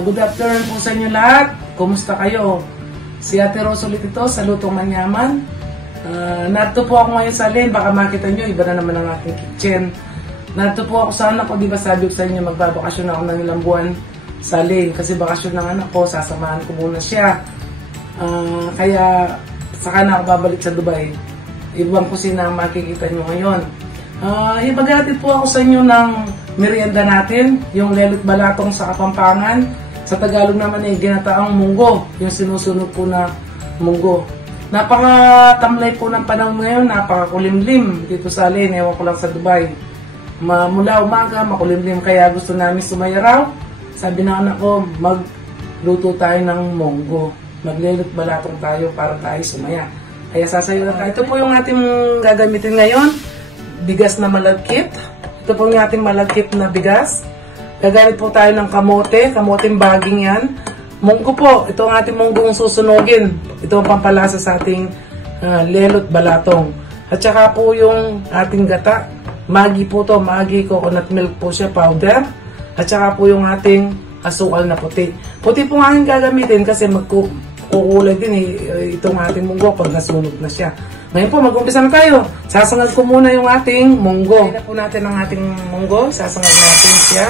Good afternoon po sa inyo lahat. Kumusta kayo? Si Ate Rose ulit ito sa Lutong Manyaman. Narito po ako ngayon sa Lane. Baka makita nyo, iba na naman ang ating kitchen. Narito po ako sa anak ko. Di ba sabi ko sa inyo, magbabakasyon ako ng ilang buwan sa Lane. Kasi bakasyon ng anak ko, sasamahan ko muna siya. Kaya saka na ako babalik sa Dubai. Ibang kusina ang makikita nyo ngayon. Ibagatid po ako sa inyo ng merienda natin, yung lelot balatong sa Kapampangan. Sa Tagalog naman ay ginataang munggo, yung sinusunod po na munggo. Napaka-tamlay po ng panahon ngayon, napaka-kulimlim dito sa Lane, ewan ko lang sa Dubai. Mula umaga, makulimlim, kaya gusto namin sumayaraw. Sabi ng anak ko, magluto tayo ng munggo. Maglelot balatong tayo para tayo sumaya. Kaya sasayo na tayo. Ito po yung ating gagamitin ngayon. Bigas na malagkit. Ito po yung ating malagkit na bigas. Gagamit po tayo ng kamote. Kamoteng baging yan. Munggo po. Ito ang ating munggong susunogin. Ito ang pampalasa sa ating lelot balatong. At saka po yung ating gata. Magi po to. Magi coconut milk po siya. Powder. At saka po yung ating asukal na puti. Puti po nga gagamitin kasi magkukulay din itong ating munggo pag nasunog na siya. Ngayon po, mag-umpisa na tayo. Sasangag ko muna yung ating munggo. Kaya po natin ang ating munggo. Sasangag natin siya.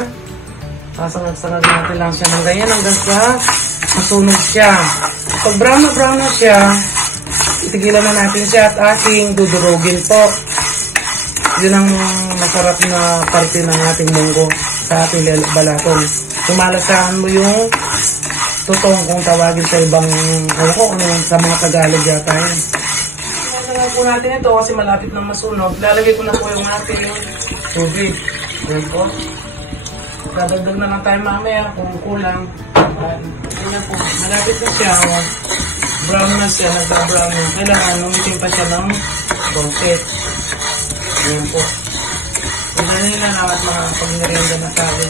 Sasangag natin lang siya ng ganyan hanggang sa masunog siya. Pag brown na siya, itigilan na natin siya at ating dudurugin po. Yun ang masarap na parte ng ating munggo sa ating balatong. Tumalasahan mo yung tutong kung tawagin sa ibang sa mga Tagalog yata yun. Lalagay po natin ito kasi malapit ng masunog. Lalagay ko na po yung ating tubig. Ayan po. Dadagdag na lang tayo mamaya kung kulang. Ayan po. Malapit na siya. Brown na siya. Nagka-brown na. Kailangan umitin pa siya ng bangkit. Ayan po. Tignan nila na at mga pag-merienda na tayo.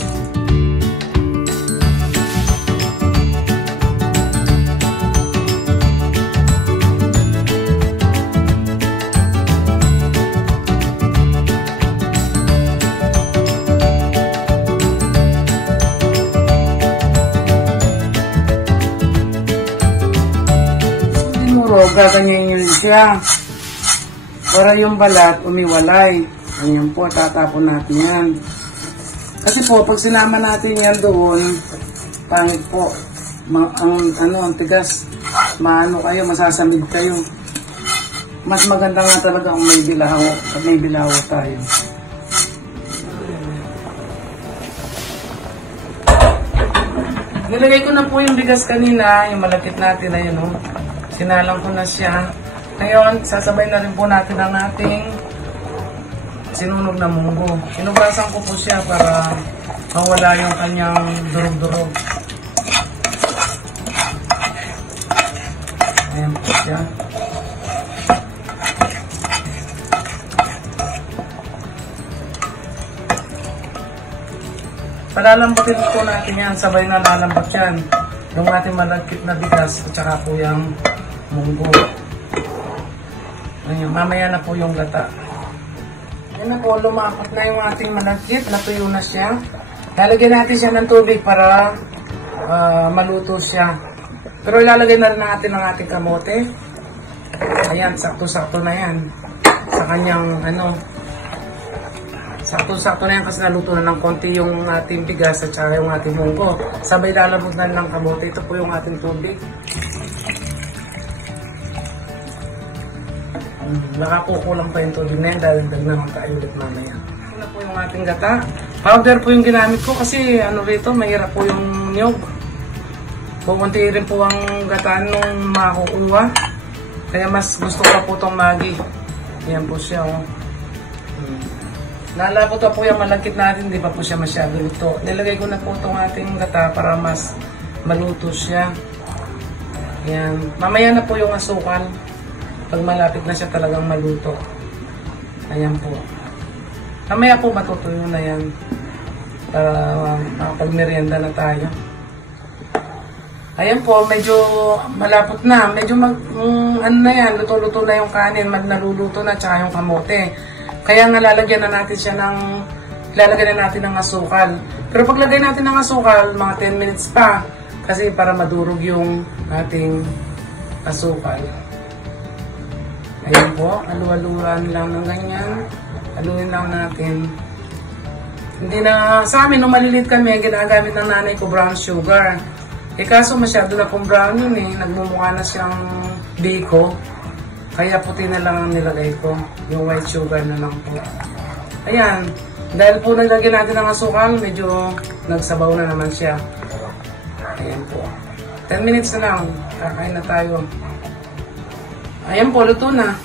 Gaganyan yun siya para yung balat umiwalay. Ayan po, tatapon natin yan kasi po pag sinama natin yan doon, pangit po ang tigas, masasamid kayo. Mas maganda nga talaga kung may bilaho tayo. Nilagay ko na po yung bigas kanina, yung malakit natin. Ayun o, sinalang ko na siya. Ngayon, sasabay na rin po natin ang ating sinunog na munggo. Inugasan ko po siya para mawala yung kanyang durog-durog. Ayan po siya. Palalambatin po natin yan. Sabay na lalambat yan. Yung ating malagkit na bigas at saka po yung munggo. Ayan, mamaya na po yung gata. Ayan na po, lumakot na yung ating malagkit. Natuyo na siya. Lalagyan natin siya ng tubig para maluto siya. Pero ilalagay na rin natin ang ating kamote. Ayan, sakto-sakto na yan. Sa kanyang sakto-sakto na yan kasi naluto na ng konti yung ating bigas at saka yung ating munggo. Sabay lalabot na ng kamote. Ito po yung ating tubig. Baka po kulang pa yung tubig na yan dahil naman tayo ulit mamaya. Ito po yung ating gata. Powder po yung ginamit ko kasi rito, mahirap po yung niyog. Pumunti rin po ang gata nung makukuha. Kaya mas gusto ko po itong magi. Ayan po siya. Nalabot po yung malagkit natin, di pa po siya masyado luto. Nilagay ko na po itong ating gata para mas maluto siya. Ayan. Mamaya na po yung asukal. Pag malapit na siya talagang maluto. Ayan po. Mamaya po matutuyo na yan. Para makapag-merienda na tayo. Ayan po, medyo malapot na. Medyo na yan, luto-luto na yung kanin. Naluluto na, tsaka yung kamote. Kaya nalalagyan na natin siya ng ilalagay na natin ng asukal. Pero paglagay natin ng asukal, mga 10 minutes pa. Kasi para madurog yung ating asukal. Ayan po, halu-haluan lang ng ganyan. Haluin lang natin. Hindi na, sa amin, nung maliliit kami, ginagamit ng nanay ko brown sugar. Eh kaso masyado na pong brown yun eh. Nagmumukha na siyang biko. Kaya puti na lang ang nilagay ko. Yung white sugar na lang po. Ayan. Dahil po nilagyan natin ng asukal, medyo nagsabaw na naman siya. Ayan po. 10 minutes na lang. Kakain na tayo. Ayan po, luto na.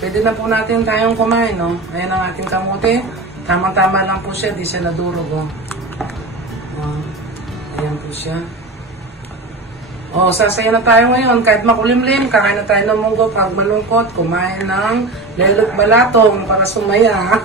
Pwede na po natin tayong kumain, no? Ayan ang ating kamote. Tama-tama lang po siya, di siya nadurog, oh. Ayan po siya. Sasaya na tayo ngayon. Kahit makulimlim, kakain na tayo ng munggo. Pag malungkot, kumain ng lelot balatong para sumaya.